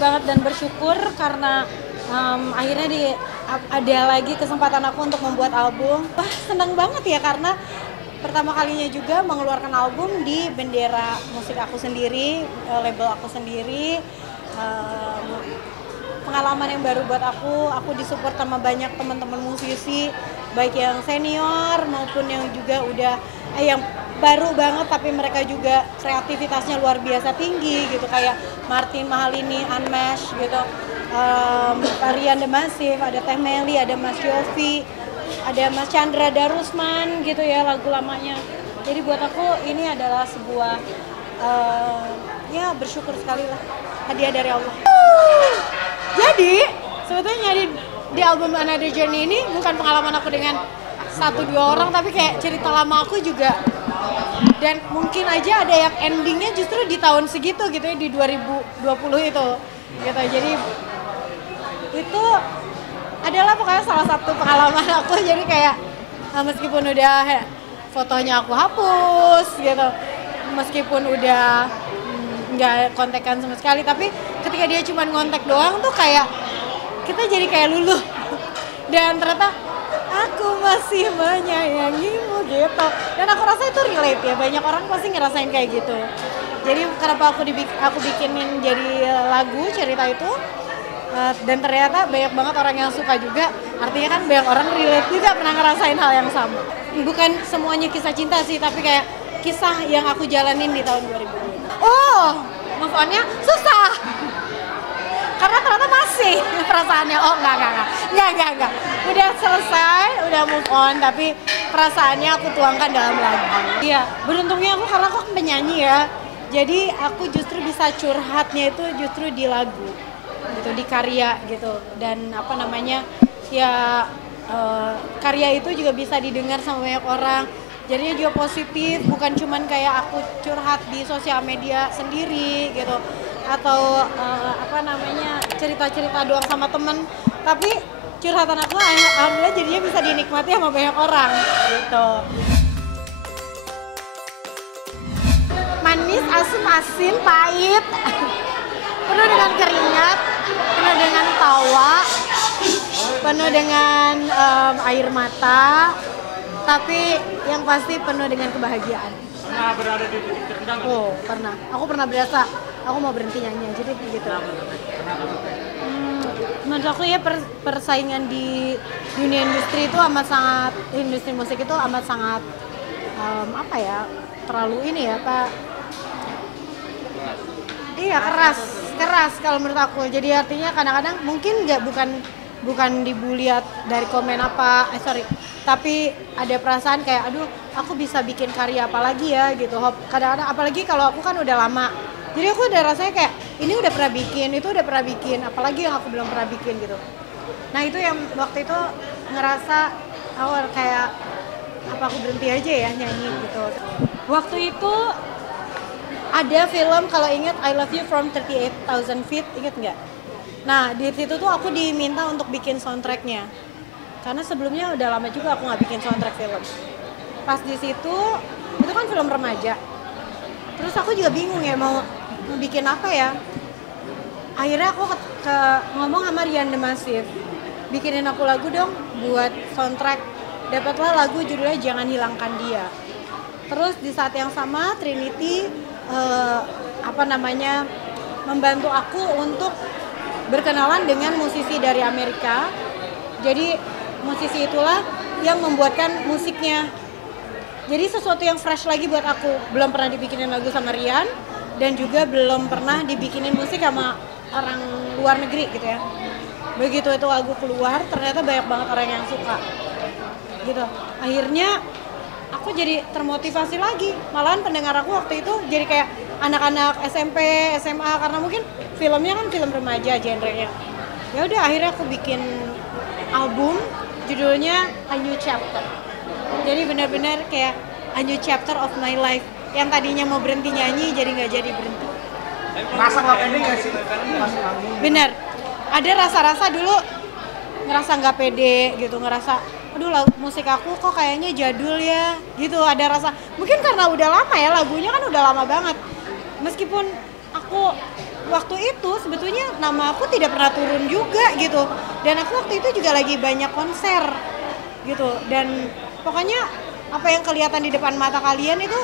banget dan bersyukur karena akhirnya ada lagi kesempatan aku untuk membuat album. Wah, seneng banget ya karena pertama kalinya juga mengeluarkan album di bendera musik aku sendiri, label aku sendiri. Pengalaman yang baru buat aku disupport sama banyak teman-teman musisi, baik yang senior maupun yang juga udah yang baru banget tapi mereka juga kreativitasnya luar biasa tinggi gitu, kayak Martin Mahalini, Unmesh gitu, Rian The Massive, ada Teh Meli, ada Mas Yofi, ada Mas Chandra Darusman gitu ya, lagu lamanya. Jadi buat aku ini adalah sebuah ya bersyukur sekali lah, hadiah dari Allah. Jadi sebetulnya di album Another Journey ini bukan pengalaman aku dengan 1-2 orang, tapi kayak cerita lama aku juga. Dan mungkin aja ada yang endingnya justru di tahun segitu gitu ya, di 2020 itu gitu. Jadi itu adalah pokoknya salah satu pengalaman aku. Jadi kayak meskipun udah fotonya aku hapus gitu, meskipun udah nggak kontekan sama sekali, tapi ketika dia cuma ngontek doang tuh kayak kita jadi kayak luluh. Dan ternyata aku masih menyayangimu gitu. Dan aku rasa itu relate ya, banyak orang pasti ngerasain kayak gitu. Jadi kenapa aku bikinin jadi lagu cerita itu, dan ternyata banyak banget orang yang suka juga. Artinya kan banyak orang relate juga, pernah ngerasain hal yang sama. Bukan semuanya kisah cinta sih, tapi kayak kisah yang aku jalanin di tahun 2020. Oh, move on-nya susah. Karena ternyata masih perasaannya, oh enggak. Udah selesai, udah move on, tapi perasaannya aku tuangkan dalam lagu. Iya, beruntungnya aku karena aku penyanyi ya. Jadi aku justru bisa curhatnya itu justru di lagu, gitu, di karya gitu. Dan apa namanya, ya karya itu juga bisa didengar sama banyak orang. Jadinya juga positif, bukan cuman kayak aku curhat di sosial media sendiri gitu, atau apa namanya, cerita-cerita doang sama temen, tapi curhatan aku alhamdulillah jadinya bisa dinikmati sama banyak orang gitu. Manis, asam, asin, pahit, penuh dengan keringat, penuh dengan tawa, penuh dengan air mata, tapi yang pasti penuh dengan kebahagiaan. Pernah berada di titik terendah? Oh, pernah. Aku pernah berasa aku mau berhenti nyanyi, jadi gitu. Menurut aku ya persaingan di dunia industri itu industri musik itu amat sangat apa ya, terlalu ini ya Pak. Iya, keras kalau menurut aku. Jadi artinya kadang-kadang mungkin bukan dibully dari komen tapi ada perasaan kayak aduh aku bisa bikin karya apa lagi ya gitu. Kadang-kadang apalagi kalau aku kan udah lama, jadi aku udah rasanya kayak ini udah pernah bikin, itu udah pernah bikin, apalagi yang aku belum pernah bikin gitu. Nah itu yang waktu itu ngerasa awal kayak apa aku berhenti aja ya nyanyi gitu. Waktu itu ada film, kalau inget, I Love You From 38,000 Feet, inget nggak? Nah di situ tuh aku diminta untuk bikin soundtracknya, karena sebelumnya udah lama juga aku nggak bikin soundtrack film. Pas di situ, itu kan film remaja, terus aku juga bingung ya mau bikin apa ya. Akhirnya aku ngomong sama Rian The Massive, bikinin aku lagu dong buat soundtrack. Dapatlah lagu judulnya Jangan Hilangkan Dia. Terus di saat yang sama Trinity membantu aku untuk berkenalan dengan musisi dari Amerika. Jadi musisi itulah yang membuatkan musiknya. Jadi sesuatu yang fresh lagi buat aku. Belum pernah dibikinin lagu sama Rian, dan juga belum pernah dibikinin musik sama orang luar negeri gitu ya. Begitu itu lagu keluar, ternyata banyak banget orang yang suka gitu. Akhirnya aku jadi termotivasi lagi. Malahan pendengar aku waktu itu jadi kayak anak-anak SMP, SMA, karena mungkin filmnya kan film remaja genrenya. Ya udah akhirnya aku bikin album judulnya A New Chapter. Jadi benar-benar kayak a new chapter of my life. Yang tadinya mau berhenti nyanyi jadi nggak jadi berhenti. Rasa nggak pede nggak sih? Bener. Ada rasa-rasa dulu ngerasa nggak pede gitu, ngerasa aduh musik aku kok kayaknya jadul ya gitu. Ada rasa mungkin karena udah lama ya, lagunya kan udah lama banget. Meskipun aku waktu itu sebetulnya nama aku tidak pernah turun juga gitu. Dan aku waktu itu juga lagi banyak konser gitu. Dan pokoknya apa yang kelihatan di depan mata kalian itu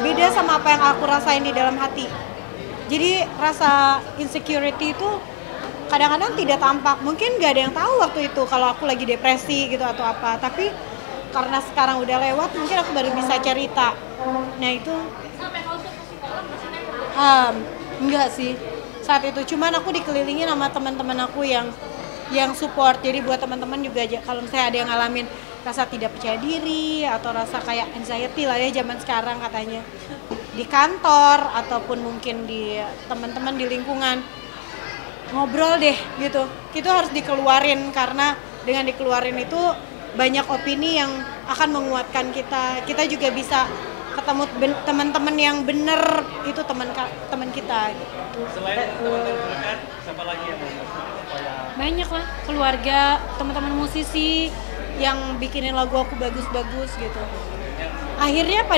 beda sama apa yang aku rasain di dalam hati. Jadi rasa insecurity itu kadang-kadang tidak tampak. Mungkin gak ada yang tahu waktu itu kalau aku lagi depresi gitu atau apa. Tapi karena sekarang udah lewat, mungkin aku baru bisa cerita. Nah itu enggak sih saat itu, cuman aku dikelilingi sama teman-teman aku yang support. Jadi buat teman-teman juga kalau misalnya ada yang ngalamin rasa tidak percaya diri atau rasa kayak anxiety lah ya zaman sekarang katanya, di kantor ataupun mungkin di teman-teman di lingkungan, ngobrol deh gitu. Itu harus dikeluarin karena dengan dikeluarin itu banyak opini yang akan menguatkan kita. Kita juga bisa ketemu teman-teman yang bener, itu teman kita gitu. Selain teman-teman dekat, siapa lagi yang Banyak lah, keluarga, teman-teman musisi yang bikinin lagu aku bagus-bagus gitu. Akhirnya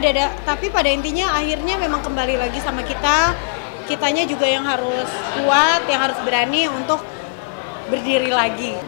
tapi pada intinya akhirnya memang kembali lagi sama kitanya juga yang harus kuat, yang harus berani untuk berdiri lagi.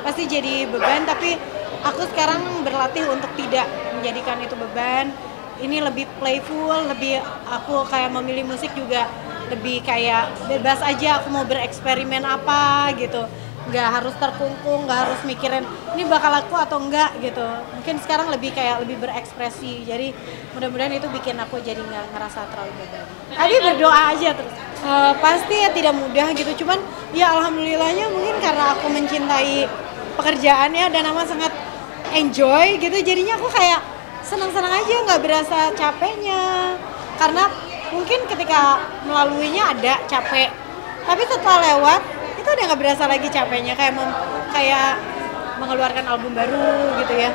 Pasti jadi beban, tapi aku sekarang berlatih untuk tidak menjadikan itu beban. Ini lebih playful, lebih aku kayak memilih musik juga lebih kayak bebas aja, aku mau bereksperimen apa gitu. Nggak harus terkungkung, nggak harus mikirin ini bakal laku atau enggak gitu. Mungkin sekarang lebih berekspresi. Jadi mudah-mudahan itu bikin aku jadi nggak ngerasa terlalu beban. Tapi berdoa aja terus. Pasti ya tidak mudah gitu, cuman ya alhamdulillahnya mungkin karena aku mencintai pekerjaannya dan amat sangat enjoy gitu, jadinya aku kayak senang-senang aja, nggak berasa capeknya. Karena mungkin ketika melaluinya ada capek, tapi setelah lewat itu udah nggak berasa lagi capeknya, kayak mengeluarkan album baru gitu ya,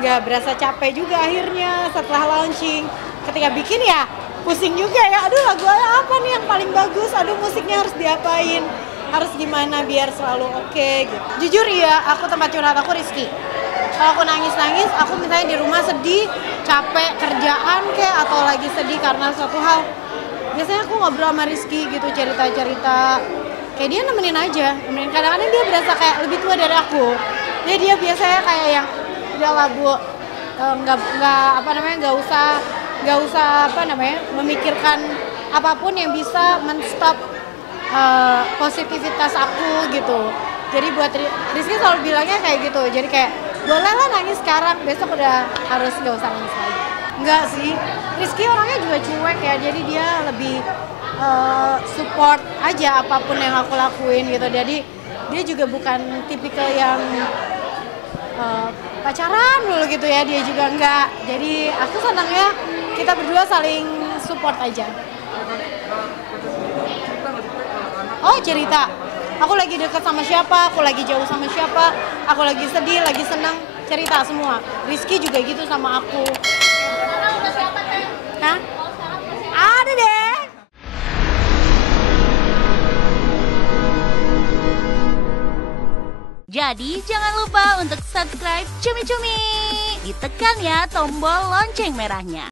nggak berasa capek juga akhirnya setelah launching. Ketika bikin ya pusing juga ya, aduh lagu apa nih yang paling bagus, aduh musiknya harus diapain, harus gimana biar selalu oke gitu. Jujur ya, aku tempat curhat aku Rizky. Kalau aku nangis, aku misalnya di rumah sedih, capek kerjaan atau lagi sedih karena suatu hal, biasanya aku ngobrol sama Rizky gitu, cerita-cerita. Kayak dia nemenin aja, kadang-kadang dia berasa kayak lebih tua dari aku. Jadi dia biasanya kayak yang udah lah Bu, nggak usah memikirkan apapun yang bisa menstop positivitas aku gitu. Jadi buat Rizky selalu bilangnya kayak gitu. Jadi kayak boleh lah nangis sekarang, besok udah harus nggak usah nangis lagi. Enggak sih, Rizky orangnya juga cuek ya. Jadi dia lebih support aja apapun yang aku lakuin gitu. Jadi dia juga bukan tipikal yang pacaran dulu gitu ya, dia juga enggak. Jadi aku senangnya kita berdua saling support aja. Oh cerita, aku lagi deket sama siapa, aku lagi jauh sama siapa, aku lagi sedih, lagi senang, cerita semua. Rizky juga gitu sama aku. Sekarang udah siapa Teh? Hah? Kalau sekarang udah siapa? Ada deh. Jadi jangan lupa untuk subscribe Cumi Cumi. Ditekan ya tombol lonceng merahnya.